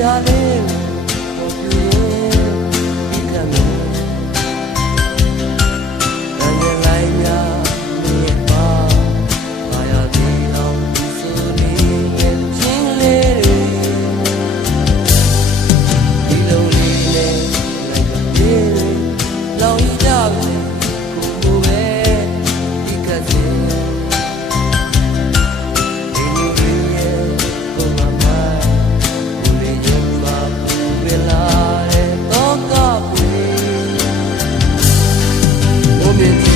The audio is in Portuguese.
darling minutes.